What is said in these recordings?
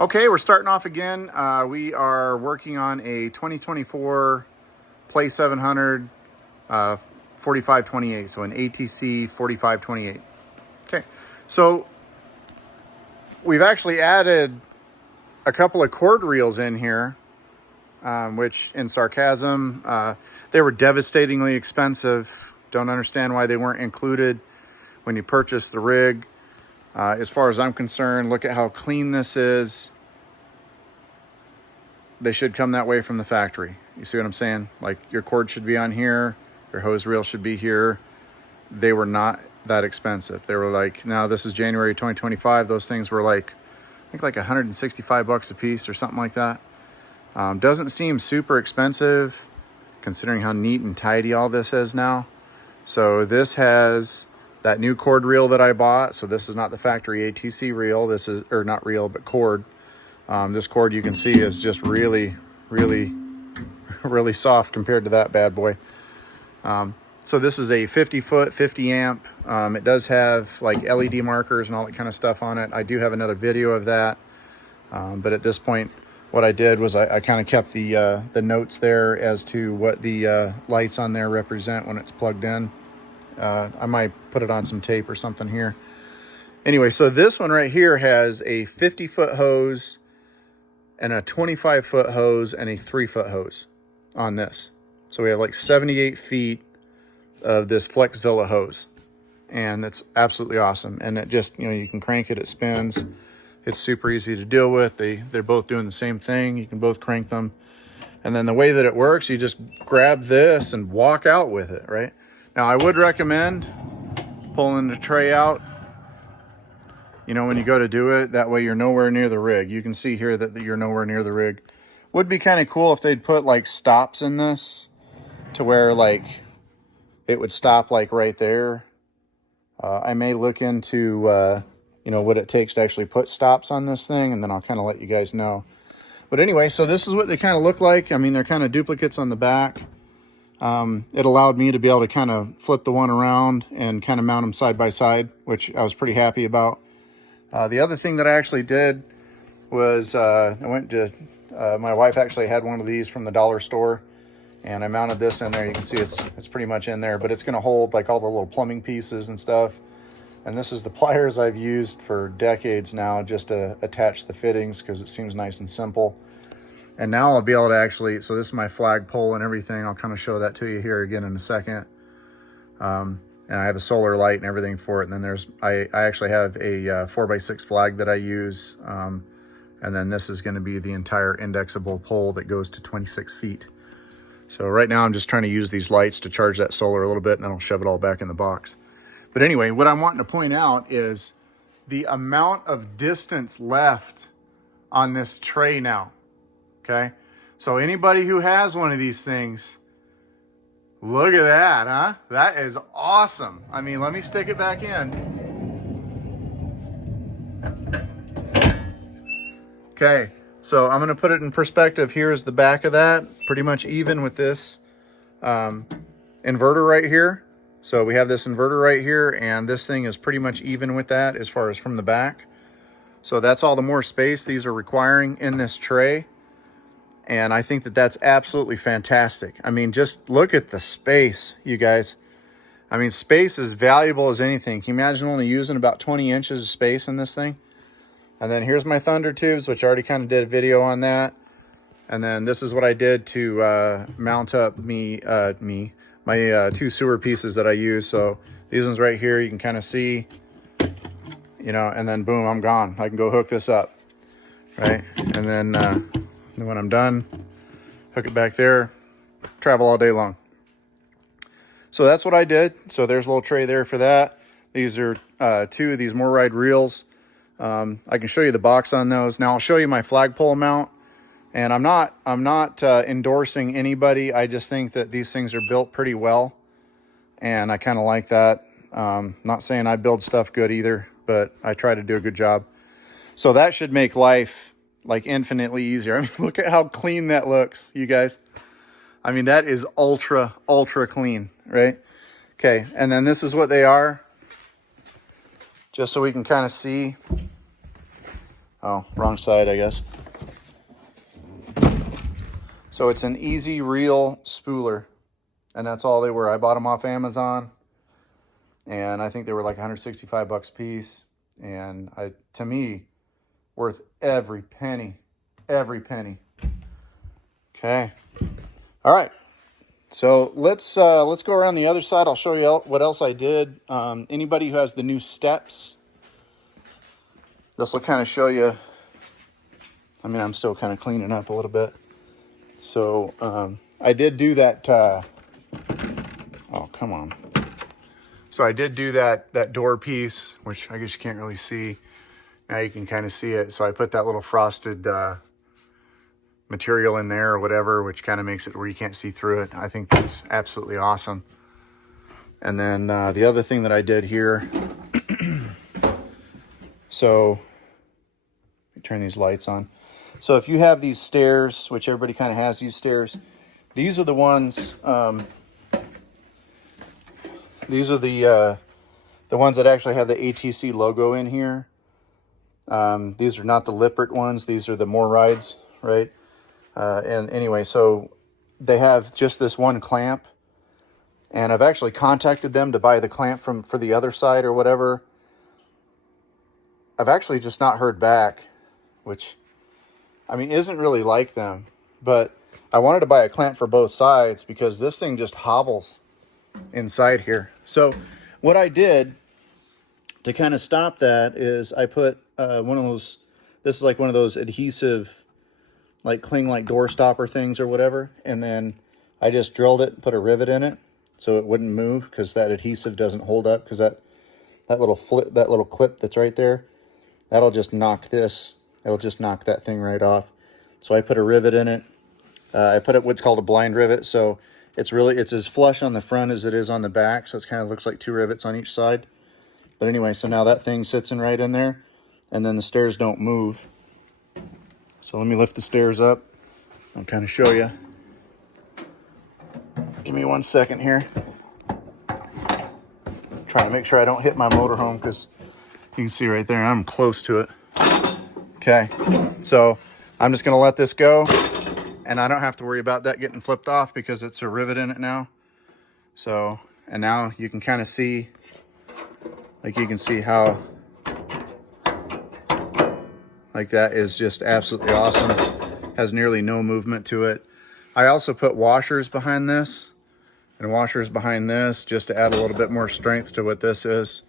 Okay, we're starting off again. We are working on a 2024 Play 700 4528, so an ATC 4528. Okay, so we've actually added a couple of cord reels in here, which in sarcasm, they were devastatingly expensive. Don't understand why they weren't included when you purchase the rig. As far as I'm concerned, look at how clean this is. They should come that way from the factory. You see what I'm saying? Like, your cord should be on here, your hose reel should be here. They were not that expensive. They were like, now this is January 2025. Those things were like, I think like 165 bucks a piece or something like that. Doesn't seem super expensive considering how neat and tidy all this is now. So this has that new cord reel that I bought. So this is not the factory ATC reel. This is, or not reel, but cord. This cord you can see is just really soft compared to that bad boy. So this is a 50 foot, 50 amp. It does have like LED markers and all that kind of stuff on it. I do have another video of that. But at this point, what I did was I kind of kept the notes there as to what the lights on there represent when it's plugged in. I might put it on some tape or something here. Anyway, so this one right here has a 50 foot hose and a 25 foot hose and a 3 foot hose on this. So we have like 78 feet of this Flexzilla hose, and that's absolutely awesome. And it just, you know, you can crank it, it spins. It's super easy to deal with. They're both doing the same thing. You can both crank them. And then the way that it works, you just grab this and walk out with it, right? Now I would recommend pulling the tray out, you know, when you go to do it. That way you're nowhere near the rig. You can see here that you're nowhere near the rig. Would be kind of cool if they'd put like stops in this to where like it would stop like right there. I may look into, you know, what it takes to actually put stops on this thing, and then I'll kind of let you guys know. But anyway, so this is what they kind of look like. I mean, they're kind of duplicates on the back. It allowed me to be able to kind of flip the one around and kind of mount them side by side, which I was pretty happy about. The other thing that I actually did was I went to, my wife actually had one of these from the dollar store, and I mounted this in there. You can see it's pretty much in there, but it's going to hold like all the little plumbing pieces and stuff. And this is the pliers I've used for decades now just to attach the fittings because it seems nice and simple. And now I'll be able to actually, so this is my flagpole and everything. I'll kind of show that to you here again in a second. And I have a solar light and everything for it. And then I actually have a 4x6 flag that I use. And then this is going to be the entire indexable pole that goes to 26 feet. So right now I'm just trying to use these lights to charge that solar a little bit, and then I'll shove it all back in the box. But anyway, what I'm wanting to point out is the amount of distance left on this tray now, okay? So anybody who has one of these things, look at that, huh? That is awesome. I mean, let me stick it back in. Okay, so I'm gonna put it in perspective. Here's the back of that, pretty much even with this inverter right here. So we have this inverter right here, and this thing is pretty much even with that as far as from the back. So that's all the more space these are requiring in this tray. And I think that that's absolutely fantastic. I mean, just look at the space, you guys. I mean, space is valuable as anything. Can you imagine only using about 20 inches of space in this thing? And then here's my thunder tubes, which I already kind of did a video on that. And then this is what I did to mount up my two sewer pieces that I use. So these ones right here, you can kind of see, you know, and then boom, I'm gone. I can go hook this up, right? And then when I'm done, hook it back there, travel all day long. So that's what I did. So there's a little tray there for that. These are two of these MORyde reels. I can show you the box on those. Now I'll show you my flagpole mount. And I'm not endorsing anybody. I just think that these things are built pretty well, and I kind of like that. Not saying I build stuff good either, but I try to do a good job. So that should make life like infinitely easier. I mean, look at how clean that looks, you guys. I mean, that is ultra clean, right? Okay, and then this is what they are, just so we can kind of see Oh, wrong side, I guess. So it's an easy reel spooler, and that's all they were. I bought them off Amazon, and I think they were like 165 bucks a piece. And to me, worth every penny, every penny. Okay. All right. So let's go around the other side. I'll show you what else I did. Anybody who has the new steps, this will kind of show you. I mean, I'm still kind of cleaning up a little bit. So I did do that. Oh, come on. So I did do that door piece, which I guess you can't really see. Now you can kind of see it. So I put that little frosted material in there or whatever, which kind of makes it where you can't see through it. I think that's absolutely awesome. And then the other thing that I did here, so let me turn these lights on. So if you have these stairs, which everybody kind of has these stairs, these are the ones, these are the ones that actually have the ATC logo in here. These are not the Lippert ones. These are the MORydes, right? And anyway, so they have just this one clamp, and I've actually contacted them to buy the clamp for the other side or whatever. I've actually just not heard back, which, I mean, isn't really like them, but I wanted to buy a clamp for both sides because this thing just hobbles inside here. So what I did to kind of stop that is I put one of those, this is like one of those adhesive, like cling like door stopper things or whatever, and then I just drilled it and put a rivet in it so it wouldn't move, because that adhesive doesn't hold up, because that little clip that's right there, that'll just knock this, it'll just knock that thing right off. So I put a rivet in it. I put it what's called a blind rivet, so it's as flush on the front as it is on the back, so it kind of looks like two rivets on each side. But anyway, so now that thing sits in right in there, and then the stairs don't move. So let me lift the stairs up and kind of show you. Give me 1 second here. Trying to make sure I don't hit my motorhome, because you can see right there, I'm close to it. Okay, so I'm just going to let this go, and I don't have to worry about that getting flipped off because it's a rivet in it now. So, and now you can kind of see, like you can see how, like that is just absolutely awesome. Has nearly no movement to it. I also put washers behind this and washers behind this just to add a little bit more strength to what this is.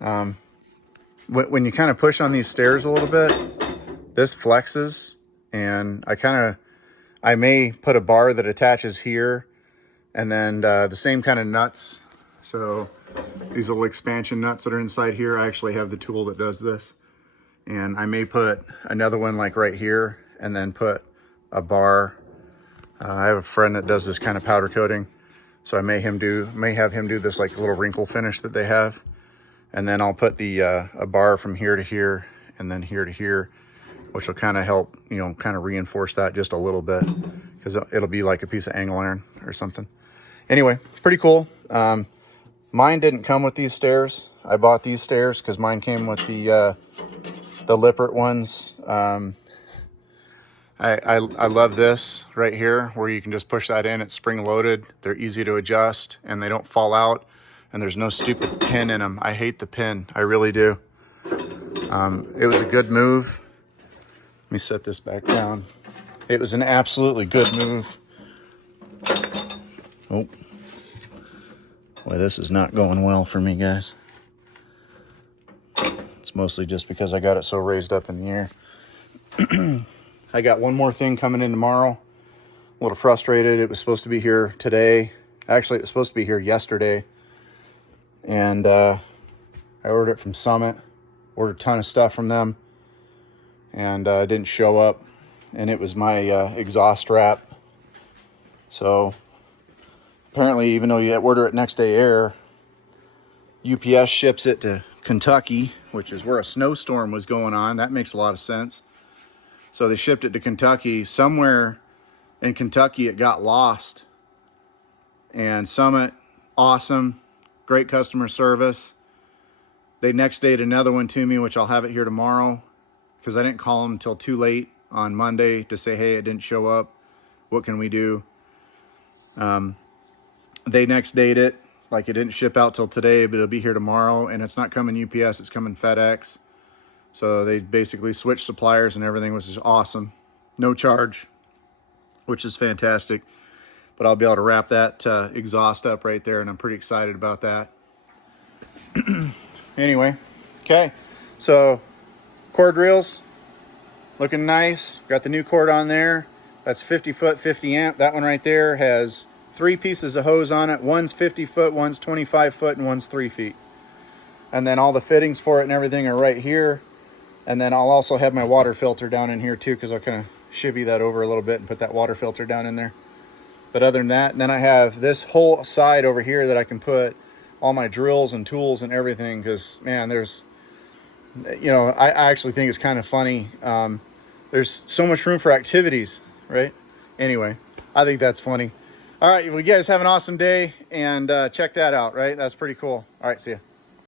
When you kind of push on these stairs a little bit, this flexes, and I may put a bar that attaches here, and then the same kind of nuts. So these little expansion nuts that are inside here, I actually have the tool that does this. And I may put another one like right here, and then put a bar. I have a friend that does this kind of powder coating, so I may have him do this like little wrinkle finish that they have. And then I'll put a bar from here to here, and then here to here, which will kind of help, kind of reinforce that just a little bit, because it'll be like a piece of angle iron or something. Anyway, pretty cool. Mine didn't come with these stairs. I bought these stairs because mine came with the Lippert ones. I love this right here, where you can just push that in. It's spring loaded. They're easy to adjust, and they don't fall out, and there's no stupid pin in them. I hate the pin. I really do. It was a good move. Let me set this back down. It was an absolutely good move. Oh, boy, this is not going well for me, guys. It's mostly just because I got it so raised up in the air. I got one more thing coming in tomorrow. A little frustrated. It was supposed to be here today. Actually, it was supposed to be here yesterday. And I ordered it from Summit. Ordered a ton of stuff from them. And it didn't show up. And it was my exhaust wrap. So apparently, even though you order it next day air, UPS ships it to Kentucky, which is where a snowstorm was going on. That makes a lot of sense. So they shipped it to Kentucky. Somewhere in Kentucky, it got lost. And Summit, awesome, great customer service. They next dayed another one to me, which I'll have it here tomorrow. because I didn't call them until too late on Monday to say, hey, it didn't show up. What can we do? They next date it. Like, it didn't ship out till today, but it'll be here tomorrow. And it's not coming UPS, it's coming FedEx. So they basically switched suppliers and everything, which is awesome. No charge, which is fantastic. But I'll be able to wrap that exhaust up right there, and I'm pretty excited about that. Anyway, okay. So cord reels, looking nice. Got the new cord on there. That's 50 foot, 50 amp. That one right there has 3 pieces of hose on it. One's 50 foot, one's 25 foot, and one's 3 feet. And then all the fittings for it and everything are right here. And then I'll also have my water filter down in here too, because I'll kind of shivvy that over a little bit and put that water filter down in there. But other than that, and then I have this whole side over here that I can put all my drills and tools and everything, because, man, there's, you know, I actually think it's kind of funny. There's so much room for activities, right? Anyway, I think that's funny. All right, well, you guys have an awesome day, and check that out, right? That's pretty cool. All right, see ya.